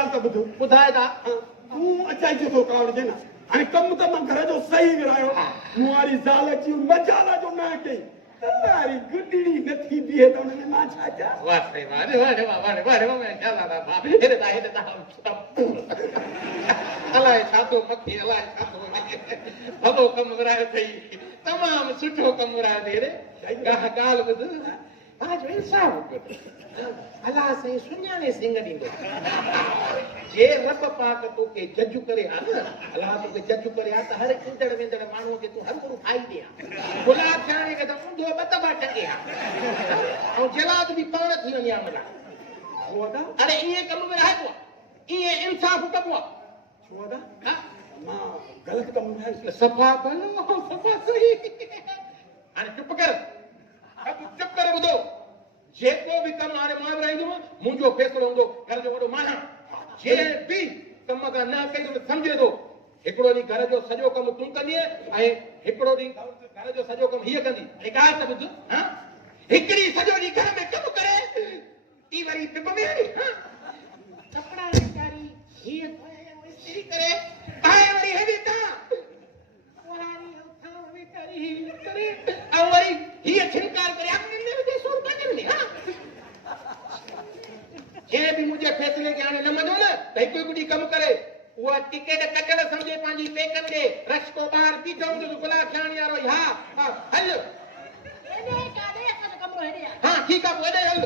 ॻाल्हि त ॿुधो ॿुधाए था तूं अचाई थो कावड़ जे न हाणे कमु त मां घर जो सही विरायो मूं वारी ज़ाल अची मजाला जो न कई तुम्हारी गुडड़ी नथी बीहे त हुन में मां छा कयां वाह साईं वाह हेॾे ता अलाए छा थो मथे अलाए छा थो भलो कमु विरायो अथई तमामु सुठो कमु विरायो अथई रे ॻाल्हि ॿुध आज इंसाफ़ अलाह साईं सुञाणे सिंग ॾींदो जे रब पाक तोखे जज करे हा न अलाह तोखे जज करे हा त हर ईंदड़ वेंदड़ माण्हूअ खे तूं हर गुरू खाई ॾे हा गुलाब थियाणे खे त ऊंधो ॿ दफ़ा टंगे हा ऐं जलाद बि पाण थी वञे हा मला अरे ईअं कमु विराइबो आहे ईअं इंसाफ़ कबो आहे छो दादा मां ग़लति कमु विरायो सफ़ा भलो सफ़ा सही हाणे चुप कर चुप करे ॿुधो जेको बि कमु हाणे मां विराईंदुमि मुंहिंजो फ़ैसिलो हूंदो घर जो वॾो माना जे बि कम खां न कई त सम्झे थो हिकिड़ो ॾींहुं घर जो सॼो कमु तूं कंदीअ ऐं हिकिड़ो ॾींहुं घर जो सॼो कमु हीअ कंदी ऐं ॻाल्हि त ॿुध हिकिड़ी सॼो ॾींहुं घर में कमु करे ई वरी पिप में हली कपिड़ा वीचारी हीअ इस्त्री करे पाए वरी हेॾी ऐं वरी हीअ छिनकार करे जे बि मुंहिंजे फ़ैसिले खे हाणे न मञो न त हिकु हिकु ॾींहुं कमु करे उहा टिकेट कटण सम्झे पंहिंजी पेकनि खे रश्को ॿार बीठो हूंदो गुलाब थियाणी वारो हा हल हा ठीकु आहे पोइ हेॾे हल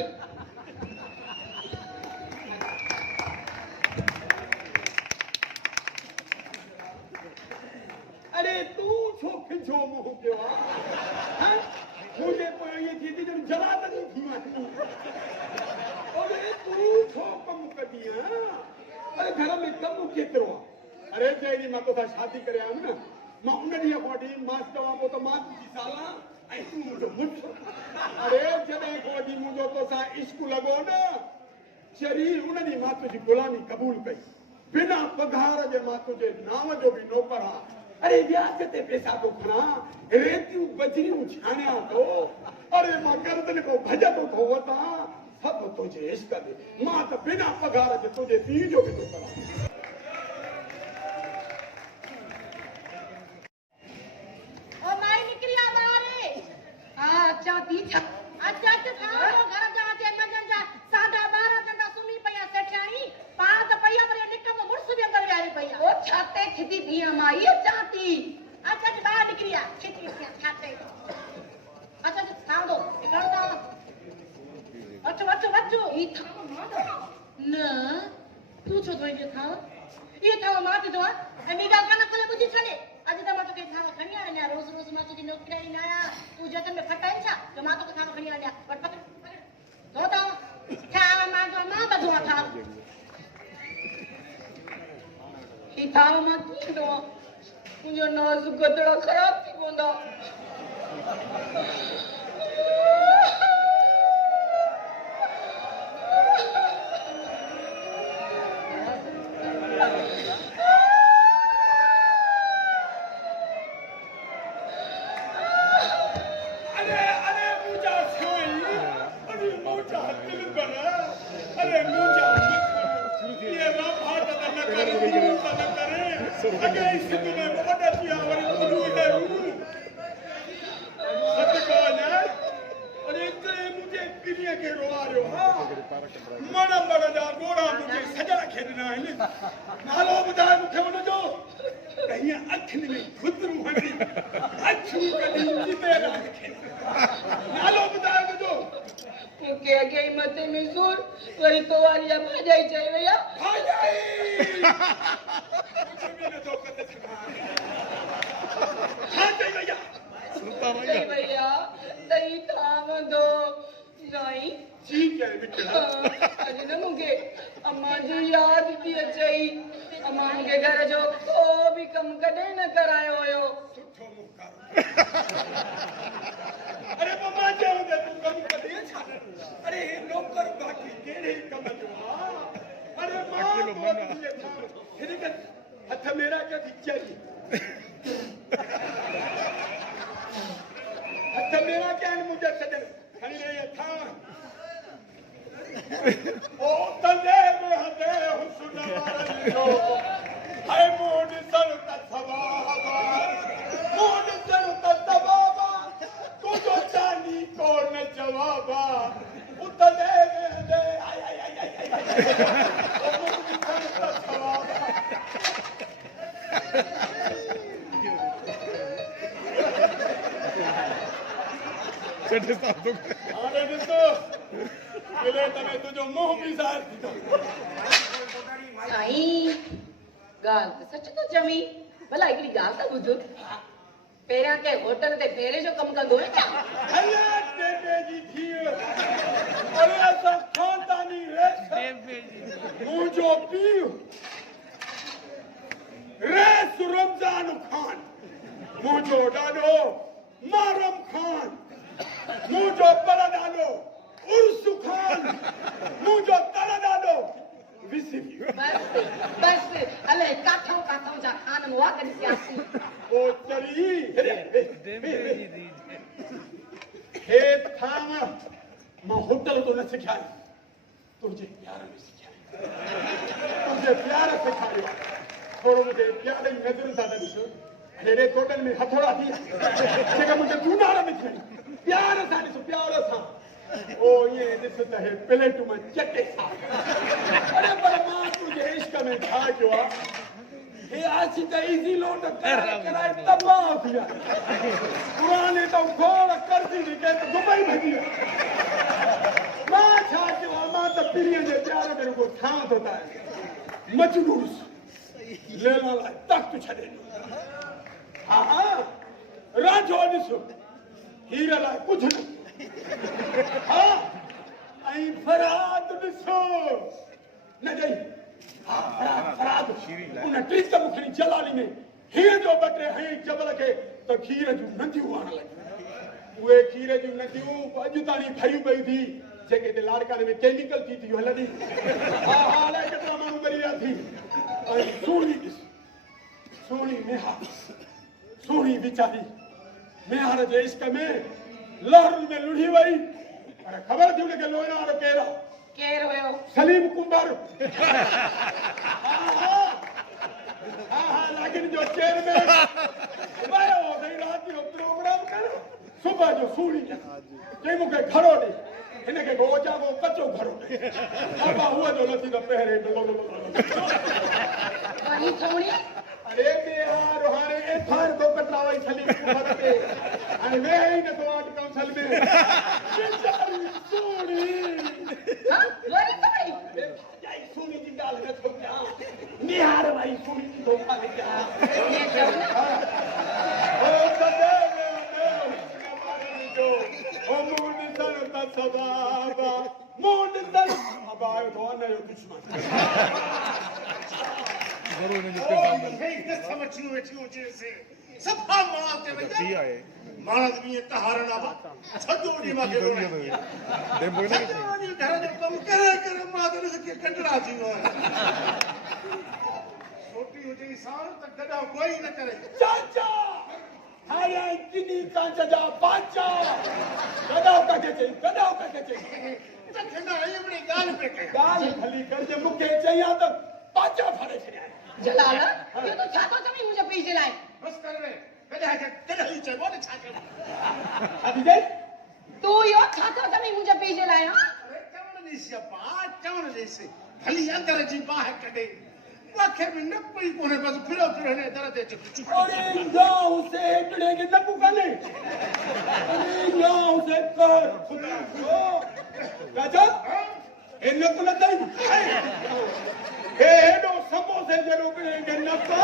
अरे तूं छो खिचो मुंहुं पियो आहे मुंहिंजे पोइ इहे थी थी जला त न थी वञे अरे तूं छो कमु कंदी अरे घर में कमु केतिरो आहे अरे जंहिं ॾींहुं मां तोसां शादी करे आयुमि न मां उन ॾींहं खां वठी मां चवां पोइ त मां तुंहिंजी साला ऐं तूं मुंहिंजो मुड़ुसु अरे जॾहिं खां वठी मुंहिंजो तोसां इश्क लॻो न शरीर उन ॾींहुं मां तुंहिंजी गुलामी क़बूल कई बिना पघार जे मां तुंहिंजे नाम जो बि नौकर आहियां अरे व्याज ते पैसा तो खणा रेतियूं बजरियूं छाणियां थो अरे मां गर्दन को भॼंदो थो वठां सभु तुंहिंजे इश्क में मां त बिना पघार जे तुंहिंजे पीउ जो बि थो करां मुझे नाजुक गदड़ा खराब थी पवंदा हाणे ॾिसो मिले तमें तुंहिंजो मुंहुं बि ज़ाहिर थी थो साईं ॻाल्हि त सच थो चवीं भला हिकिड़ी ॻाल्हि त ॿुध पहिरियां के होटल ते फेरे जो कमु कंदो आहे छा हले टेपे जी धीअ अरे असां खानदानी रेस मुंहिंजो पीउ रेस रमज़ान खान मुंहिंजो ॾाॾो मारम खान मुंहिंजो पर ॾाॾो उर्स खान मुंहिंजो तर ॾाॾो विसरी बस अले काथों काथों जा खान हुआ कॾहिं ओ चली हे थाम मां होटल तो न सिखाई तुझे प्यार में सिखाई तुझे प्यार सिखायो थोड़ो मुझे प्यार जी नजर सां ॾिस हेड़े टोटल में हथोड़ा थी जेका मुझे चूनार में थी प्यार सां ॾिस प्यार सां ओ ये ॾिस त हे प्लेट में चटे सां अरे पर मां तुझे इश्क में छा कयो आहे हे आसी त इजी लोट कराए तबाह थी विया पुराने तो खोड़ कर्ज़ी निके त दुबई भॼी विया मां छा कयो आहे मां त पीरीअ जे प्यार में रुगो ठां थो पायां मजनू लेला लाइ तख्त छॾे ॾिनो हा हा रांझो ॾिसो हीर लाइ कुझु न हा ऐं फराद ॾिसो न ॾेई हा फराद उन टीक मुखड़ी जलाली में हीर जो बटे हई जबल खे त खीर जूं नंदियूं आणण लॻी उहे खीर जूं नंदियूं अॼु ताणी भरियूं पयूं थी जेके हिते लाड़काने में केमिकल थी थियूं हलंदी हा हा अलाए केतिरा माण्हू मरी विया थी ऐं सुहिणी ॾिस सुहिणी मेहार सुहिणी वीचारी मेहार जे इश्क में लहरुनि में लुढ़ी वई पर ख़बर थी उनखे लोहिण वारो केरु आहे केरु हुयो सलीम कुंबर हा लागिन जो चेयरमैन वियो भई राति जो प्रोग्राम कर सुबुह जो सुहिणी चई मूंखे घड़ो ॾे हिनखे ओजागो कचो घड़ो ॾे बाबा उहो जो लथी त पहिरें वही सोणी अरे बेहार हाणे एफआईआर थो कटावई सलीम कुंबर ते हाणे वे ई नथो आर्ट काउंसिल में बेचारी सुहिणी हां वही सोणी जाई सुहिणी जी ॻाल्हि नथो कयां निहार भाई सुहिणी जी धोखा थी कयां ये चओ न ओ सदैव जो ओ मूं ॾिसण त सबाबा मूं ॾिसण अब आयो तो न जो दुश्मन सफा मां ते वई मानद भी कहारना बा छजो डी माके घर जो कम करे मां तो के कंडड़ा थी वो छोटी हुजे साल त गडा कोई न करे चाचा हाय किनी कांचा जा बाचा गडाओ का के चई त खंडा आई अपनी गाल पे कया गाल भली कर जे मुके चया त बाचा फड़े छया जलाल यो तो छातो चमी मुझे पीछे लाए बस कर रे कदा ही चे बोले छा कर अभी दे तू यो छातो चमी मुझे पीछे लाए हां अरे चवण नहीं सियापा चवण जैसे भली अंदर जी बाह कढे आखिर में न कोई कोने बस फिरो ने दर दे चुप अरे गांव से इतने के न पुकाने अरे गांव से कर खुदा को राजा इन को न दई हे हेडो समोसे जरो के नका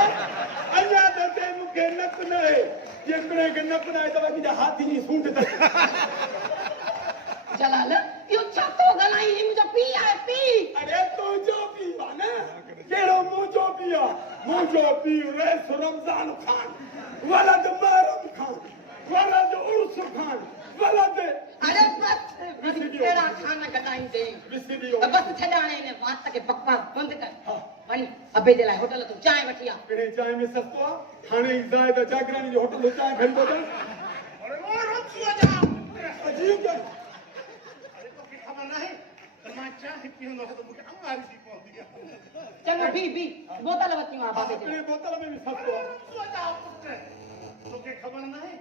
अया दते मुके नक न है ये के नक न है तो बाकी हाथी नहीं सूंड तक जलाल यो छातो गलाई मुझे पी आए पी अरे तो जो पीवा ना केड़ो मुझो पिया मुझो पी रेस रमजान खान वलद मारम खान वलद उर्स खान वलद अरे बस तेरा खाना कटाई दे विसरियो बस छडाने ने बात के बकवास बंद कर वनी अबे जे लाए होटल तो चाय वठिया केड़े चाय में सस्तो आ थाने इजायत जागरानी जो होटल चाय खरीदो था अरे वो रमसुआ जा अजीब क्या अरे तो की खबर नहीं मैं चाय पीऊंगा तो मुझे अंगारी सी पहुंच गया चलो भी बोतल वती वहां बाबे अपने बोतल में भी सस्तो आ रमसुआ जा पुत्र तो की खबर नहीं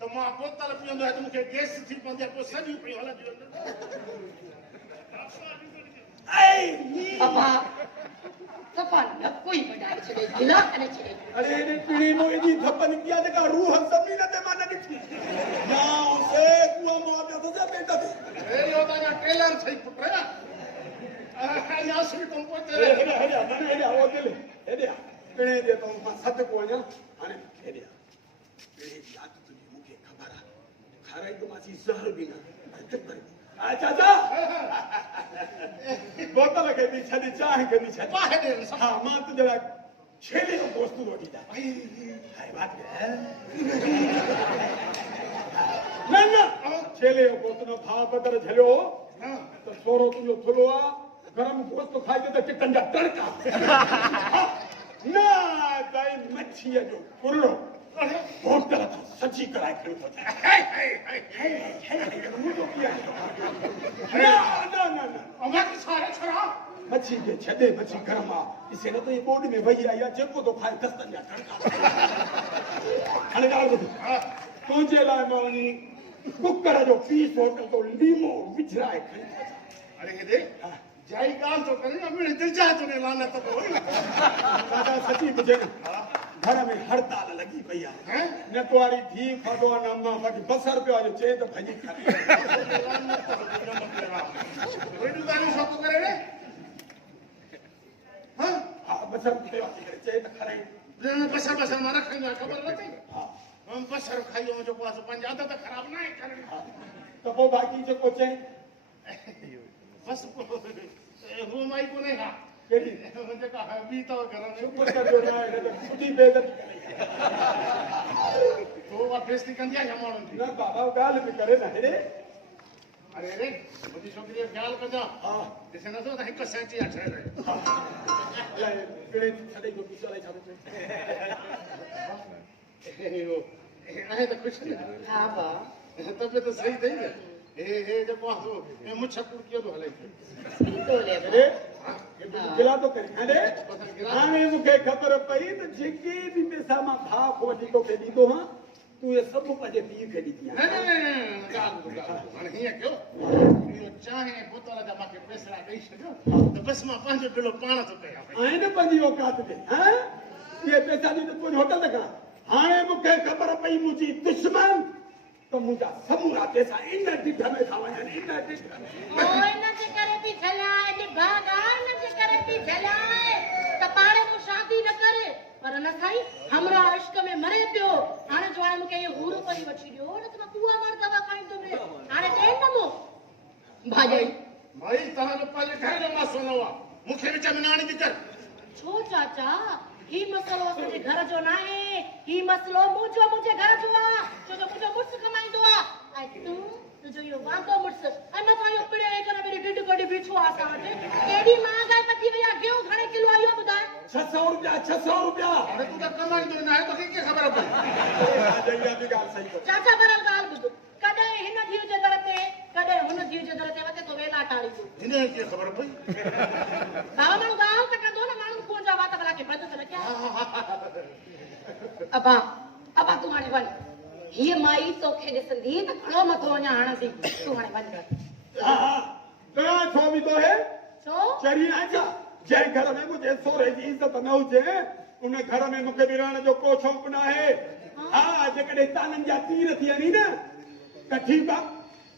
तो मां बोतल पीऊंगा तो मुझे गैस थी पहुंच गया तो सजी पी हला दियो ऐ नी अबा सफ़ा न कोई वॾाए छॾे गिला करे छॾे अरे ने पीड़ी मो एडी थपन किया जेका रूह सभी न ते मान ॾिठी ना उसे कुआ मो आबे तो बेटा दे ए यो ता टेलर सही पुट या सुई तुम को तेरे हेॾे हेॾे ओ दिल हेॾे पीड़ी दे तो सत को ना हाने हेॾे पीड़ी याद तुझी मुखे खबर आ खाराई तो मासी जहर भी ना आ चाचा बोतल के भी छदी चाह के भी छदी बाहे दे हां मां तो जरा छेले को दोस्त रोटी दा हाय बात है ना छेले को दोस्त नो भाव बदर झलो तो सोरो तुझो थुलो आ गरम गोश्त खाई दे तो चिकन जा तड़का ना दाई मच्छी जो पुल्लो होटल था सच्ची कराए खड़ी तो अमा की सारे छरा मच्छी के छदे मच्छी गरम आ इसे न तो ये बोर्ड में वही आया जेको तो खाए दस्तन जा तड़का खड़गा दो तुझे लाए मानी कुकर जो पीस होटल तो लीमो विचराए खड़ी अरे ये दे जाई गाल तो करे ना मेरे दिल चाहे तूने लाना तो होई दादा सच्ची मुझे घर में हड़ताल लगी पई है न तुम्हारी धी खादो न अम्मा बाकी बस रुपया जो चे तो भजी खाई रेडू गाली सब करे रे हां बस रुपया चे तो खराई बसर मारा खाई खबर नथी हम बसर खाइयो जो पास पंज आदत खराब ना है करे तो वो बाकी जो कोचे बस वो माई को नहीं हा केड़ी मुझे कहा भी तो घर में ऊपर कर जो ना है तो खुदी बेइज्जती तो वा बेइज्जती कंदिया जमाणन थी ना बाबा गाल भी करे ना रे अरे रे मुझी छोकरी ख्याल कजा हां जैसे न तो एक सेंची अठे रे अल्लाह केड़े छदे को पिछले छाबे यो आहे तो कुछ नहीं हा बा तब तो सही थई ने हे जो पासो मैं मुछ कुड़कियो तो हले तो ले रे गिला तो करी अरे हाने मुखे खबर पई तो जेके भी पैसा मा भा को दी के दी दो हां तू ये सब पजे पी के दी दिया नहीं गाल हां हिया क्यों यो चाहे बोतल दा माके पैसा दे छजो तो बस मा 5 किलो पाण तो कया आए न पंजी औकात दे हैं ये पैसा दी तो तू होटल तक हाने मुखे खबर पई मुजी दुश्मन तो मुजा समूरा पैसा इन डिठ में खावा इन डिठ ओए न जे करे थी छलाए ने भागा न जे करे थी छलाए त पाड़े को शादी न करे पर न खाई हमरा इश्क में मरे पियो हाने जो हाने मुके ये हूरो परी वठी दियो न त कुआ मर दवा खाई तो में हाने दे न मो भाई भाई ता जो पहले घर जो मासो न हुआ मुखे विच में नानी दी कर छो चाचा ही मसलो असांजे घर जो न आहे ही मसलो मुझे घर जो आ जो मुझो मुर्स कमाईंदो आ ऐं तुझो यो वांदो मुर्स ऐं मथां यो पिड़े करे मेरी ढिढ कढी बीठो आ असां वटि केॾी महांगाई पची वई आहे गेहूं घणे किलो आहे इहो ॿुधाए 600 रुपया अरे तू तो कमाई तो ना है तो की खबर पई जइया भी गाल सही को चाचा बरल ॻाल्हि ॿुध कॾहिं हिन धीउ जे दर ते कॾहिं हुन धीउ जे दर ते वते तो वेला टाड़ी तूं इने की खबर पई बाबा माण्हू ॻाल्हि त कंदो न माण्हू खून जा वात भला खे बद त रखिया अबा तूं हाणे वञ हीअ माई तोखे ॾिसंदी त घणो मथो अञा हणंदी तूं हाणे वञ हां कहां छो भी तो है छो चरी आजा जंहिं घर में मुझे सोरे जी इज्जत न हुजे उन घर में मूंखे बि रहण जो को शौक़ु न आहे हा जेकॾहिं ताननि जा तीर थी वञी न त ठीकु आहे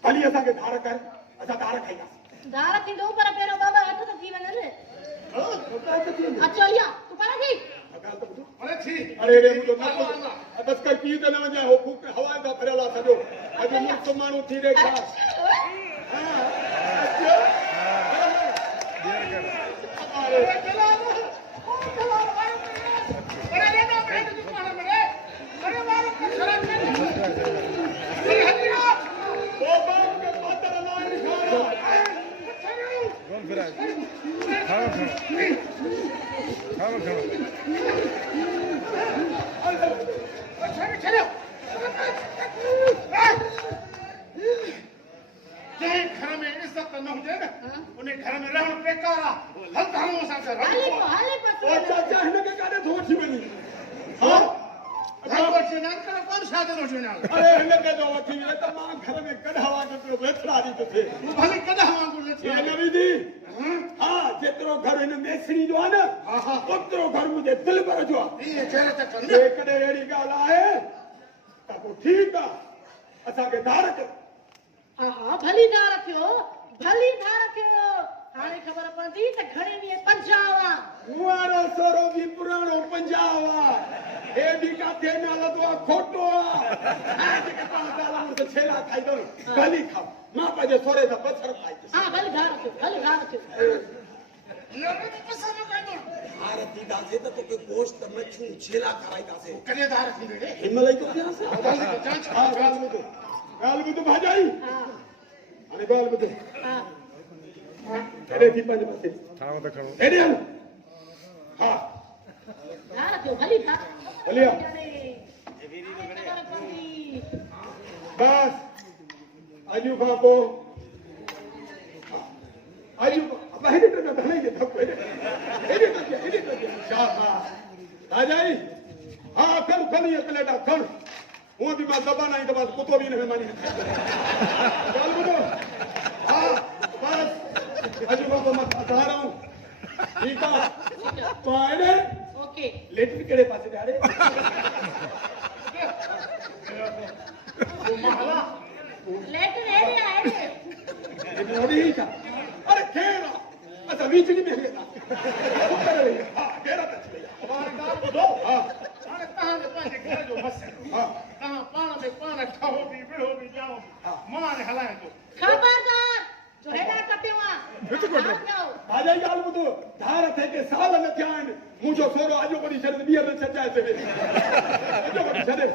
भली असांखे धार कर असां धार खाईंदासीं धार थींदो पर पहिरियों बाबा हथ त थी वञनि अचो इहा तूं पर थी अरे थी अरे रे मुझो न बस कर पी त न वञे हो फूक हवा का भरियल आहे सॼो अॼु मुक्त माण्हू थी रे खा घर में इज्जत न हुजे न उन्हें घर में रहण बेकार आ हल्का हम सां कर हाले ओ चाचा हिन खे काॾे थो वठी वञी हां घर वठी न कर कोन शादी न वठी न अरे हिन खे थो वठी वञे त मां घर में कढावा जो पियो वेथड़ा दी तो थे तू भले कदा वांगुर न थी ये नवी दी हां जेतिरो जेतिरो घर हिन मेसणी जो आहे न ओतिरो घर मुंहिंजे दिलि भर जो आहे ईअं चइण त कंदा जेकॾहिं अहिड़ी ॻाल्हि आहे त पोइ ठीकु आहे असांखे धार कयो हा हा भली धार थियो भली धार थियो हाणे ख़बर पवंदी त घणे ॾींहं पंजाब आहे कुंवारो सोरो बि पुराणो पंजाब आहे हे बि काथे न हलंदो आहे खोटो आहे हाणे जेके पाण ॻाल्हि मुंहिंजो छेला खाईंदो भली खाओ मां पंहिंजे सोरे सां बसर खाईंदुसि हा भली धार थियो भली धार थियो धार थींदासीं त तोखे गोश्त मच्छियूं छेला खाराईंदासीं कॾहिं धार थींदे हिनमहिल ई थो थियासीं हा ॻाल्हि ॿुधो भाॼाई हा हाणे ॻाल्हि ॿुधो हा हेॾे थी पंहिंजे पासे हेॾे हल हा धार थियो भली धार भली आहे। ख़बर पवंदी बस अॼु खां पोइ अॼु हेॾे टका त हणाई थपु हेॾे शाबाश राजाई हा खण खण इहे प्लेटा खण हूअं बि मां दॿा न आई त बसि कुतो बि हिन में मानी ॻाल्हि ॿुधो हा बस अॼु खां पोइ मां धाराऊं ठीकु आहे तूं हेॾे ओके लेटर कहिड़े पासे ॾियारे लेटर हेॾे आहे होॾे ई था अरे केरु आहे असां विचड़ी में हली था हा केरु आहे ॿुधो हा हाणे तव्हांजे पंहिंजे घर जो मसइलो हा तव्हां पाण में पाण ठहो बि विढ़ो बि ॼाओ मां हाणे हलायां थो खबरदार जो हेॾा कपियो आहे राजा जी ॻाल्हि ॿुधो धार थिए के साल न थिया आहिनि मुंहिंजो सोरो अॼु वठी छॾे ॿीहर न छॾाए सघे अॼु वठी छॾे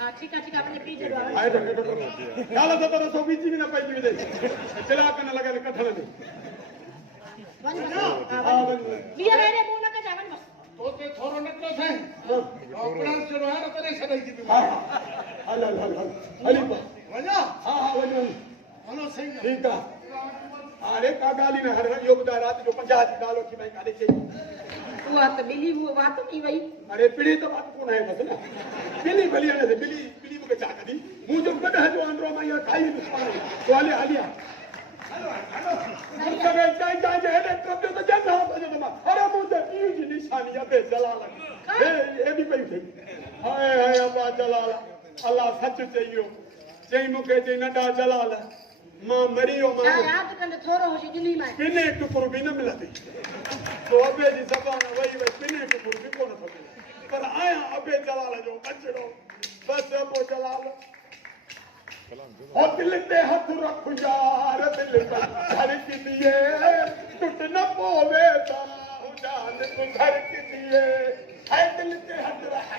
हा ठीकु आहे पंहिंजे पीउ जो आहे त ॻाल्हि त रसो बीची बि न पइजी वञे कलाक न लॻाए कठण में हा वञ वीह हेॾे मुंहुं न कजां वञ बसि तोते थोरो नथो थिए ऑपरेशन शुरू आहे न तॾहिं छॾाइजी थी हा हल हल हल हल हली पा वञा हा हा वञ वञ हलो सही आहे ठीकु आहे अरे का ॻाल्हि ई न हर इहो ॿुधाए राति जो 50 जी ॻाल्हि वठी भई काॾे चई उहा त ॿिली वात थी वई अरे पिड़ी त बात कोन आहे बसि न ॿिली भली हाणे ॿिली ॿिली मूंखे छा कंदी मुंहिंजो गॾु जो अंदरो मां इहा खाई ॾिसां तो हले हलिया हेॾे ट्रप जो त जंग हा पंहिंजो त मां अरे मुंहिंजे पीउ जी निशानी अबे जलाल हे बि पई थिए हाय हाय अबा जलाल अलाह सच चई वियो चई मूंखे चई नंढा जलाल मां मरी वियो मां यादि कंदे थोरो हुजे ॾिनी मां पिने टुकुर बि न मिलंदी तो अबे जी ज़बान वई वई पिने टुकुर बि कोन थो मिले पर आहियां अबे जलाल जो बचड़ो बसि अबो जलाल ओ दिल ते हथ रख यार दिल पर धड़क दिए टूट न पोवे ता जान को धड़क दिए है दिल ते हथ रख